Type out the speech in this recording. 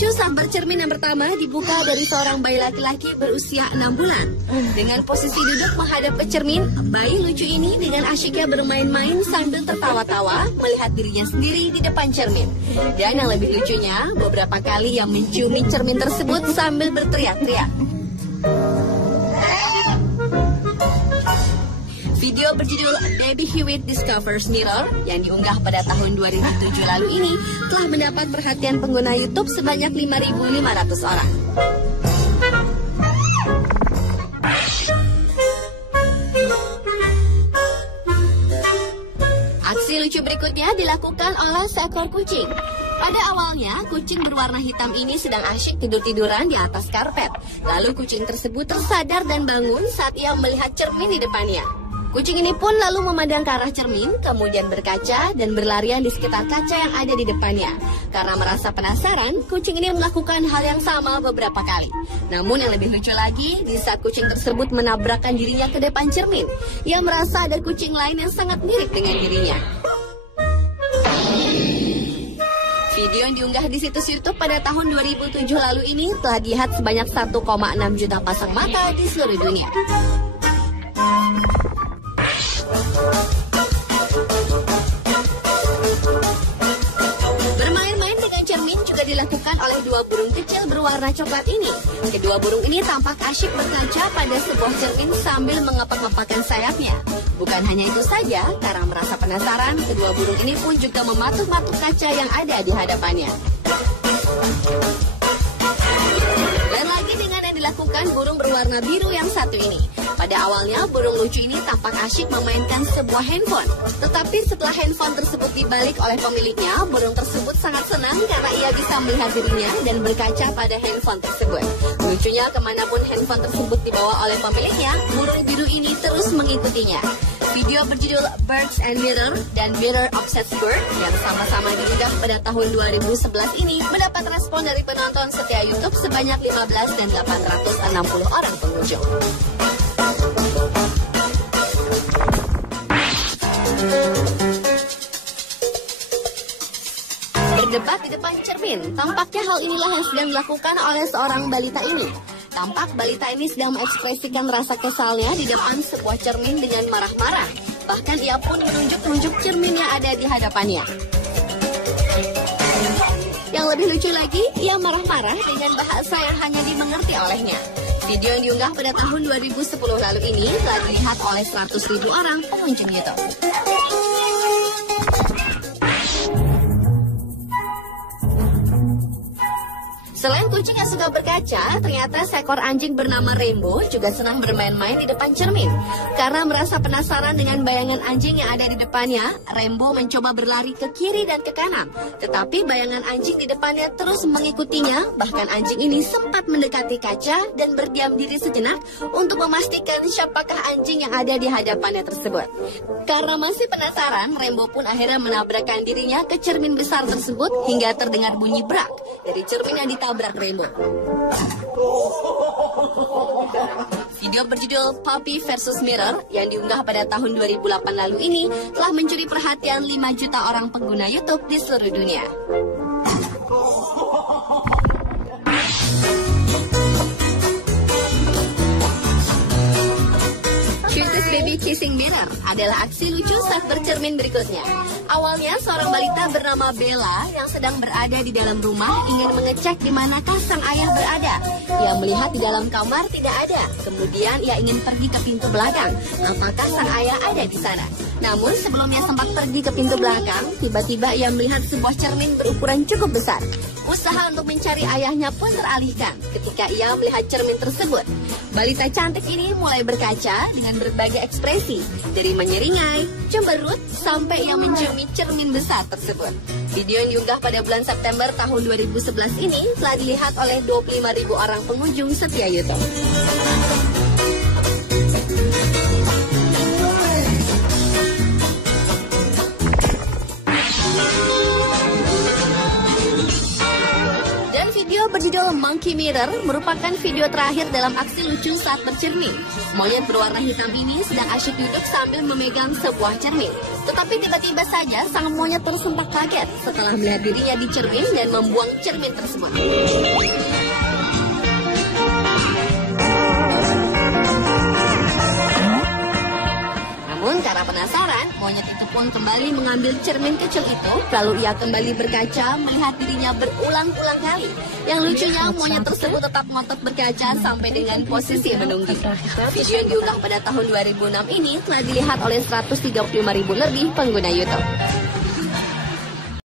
lucu saat bercermin yang pertama dibuka dari seorang bayi laki-laki berusia 6 bulan. Dengan posisi duduk menghadap ke cermin, bayi lucu ini dengan asyiknya bermain-main sambil tertawa-tawa melihat dirinya sendiri di depan cermin. Dan yang lebih lucunya, beberapa kali ia menciumi cermin tersebut sambil berteriak-teriak. Video berjudul Baby Hewitt Discovers Mirror yang diunggah pada tahun 2007 lalu ini telah mendapat perhatian pengguna YouTube sebanyak 5.500 orang. Aksi lucu berikutnya dilakukan oleh seekor kucing. Pada awalnya, kucing berwarna hitam ini sedang asyik tidur-tiduran di atas karpet. Lalu kucing tersebut tersadar dan bangun saat ia melihat cermin di depannya. Kucing ini pun lalu memandang ke arah cermin, kemudian berkaca dan berlarian di sekitar kaca yang ada di depannya. Karena merasa penasaran, kucing ini melakukan hal yang sama beberapa kali. Namun yang lebih lucu lagi, di saat kucing tersebut menabrakkan dirinya ke depan cermin, ia merasa ada kucing lain yang sangat mirip dengan dirinya. Video yang diunggah di situs YouTube pada tahun 2007 lalu ini telah dilihat sebanyak 1,6 juta pasang mata di seluruh dunia. Bermain-main dengan cermin juga dilakukan oleh dua burung kecil berwarna coklat ini. Kedua burung ini tampak asyik berkaca pada sebuah cermin sambil mengepak-ngepakkan sayapnya. Bukan hanya itu saja, karena merasa penasaran, kedua burung ini pun juga mematuk-matuk kaca yang ada di hadapannya. Lain lagi dengan yang dilakukan burung berwarna biru yang satu ini. Pada awalnya, burung lucu ini tampak asyik memainkan sebuah handphone. Tetapi setelah handphone tersebut dibalik oleh pemiliknya, burung tersebut sangat senang karena ia bisa melihat dirinya dan berkaca pada handphone tersebut. Lucunya, kemanapun handphone tersebut dibawa oleh pemiliknya, burung biru ini terus mengikutinya. Video berjudul Birds and Mirror dan Mirror Obsessed Bird yang sama-sama diunggah pada tahun 2011 ini mendapat respon dari penonton setia YouTube sebanyak 15 dan 860 orang pengunjung. Berdebat di depan cermin, tampaknya hal inilah yang sedang dilakukan oleh seorang balita ini. Tampak balita ini sedang mengekspresikan rasa kesalnya di depan sebuah cermin dengan marah-marah. Bahkan ia pun menunjuk-nunjuk cermin yang ada di hadapannya. Yang lebih lucu lagi, ia marah-marah dengan bahasa yang hanya dimengerti olehnya. Video yang diunggah pada tahun 2010 lalu ini telah dilihat oleh 100.000 orang pengunjung YouTube. Selain kucing yang suka berkaca, ternyata seekor anjing bernama Rainbow juga senang bermain-main di depan cermin. Karena merasa penasaran dengan bayangan anjing yang ada di depannya, Rainbow mencoba berlari ke kiri dan ke kanan. Tetapi bayangan anjing di depannya terus mengikutinya, bahkan anjing ini sempat mendekati kaca dan berdiam diri sejenak untuk memastikan siapakah anjing yang ada di hadapannya tersebut. Karena masih penasaran, Rainbow pun akhirnya menabrakkan dirinya ke cermin besar tersebut hingga terdengar bunyi brak dari cermin yang ditabrak Rainbow. Video berjudul Puppy vs Mirror yang diunggah pada tahun 2008 lalu ini telah mencuri perhatian 5 juta orang pengguna YouTube di seluruh dunia. Cutest Baby Kissing Mirror adalah aksi lucu saat bercermin berikutnya. Awalnya seorang balita bernama Bella yang sedang berada di dalam rumah ingin mengecek di manakah sang ayah berada. Ia melihat di dalam kamar tidak ada. Kemudian ia ingin pergi ke pintu belakang. Apakah sang ayah ada di sana? Namun sebelumnya sempat pergi ke pintu belakang, tiba-tiba ia melihat sebuah cermin berukuran cukup besar. Usaha untuk mencari ayahnya pun teralihkan ketika ia melihat cermin tersebut. Balita cantik ini mulai berkaca dengan berbagai ekspresi, dari menyeringai, cemberut, sampai ia menciumi cermin besar tersebut. Video yang diunggah pada bulan September tahun 2011 ini telah dilihat oleh 25.000 orang pengunjung setia YouTube. Video berjudul berjudul Monkey Mirror merupakan video terakhir dalam aksi lucu saat bercermin. Monyet berwarna hitam ini sedang asyik duduk sambil memegang sebuah cermin. Tetapi tiba-tiba saja sang monyet tersentak kaget setelah melihat dirinya di cermin dan membuang cermin tersebut. Namun karena penasaran, monyet itu pun kembali mengambil cermin kecil itu, lalu ia kembali berkaca melihat dirinya berulang-ulang kali. Yang lucunya, monyet tersebut tetap ngotot berkaca sampai dengan posisi menungging. Video yang diunggah pada tahun 2006 ini telah dilihat oleh 135.000 lebih pengguna YouTube.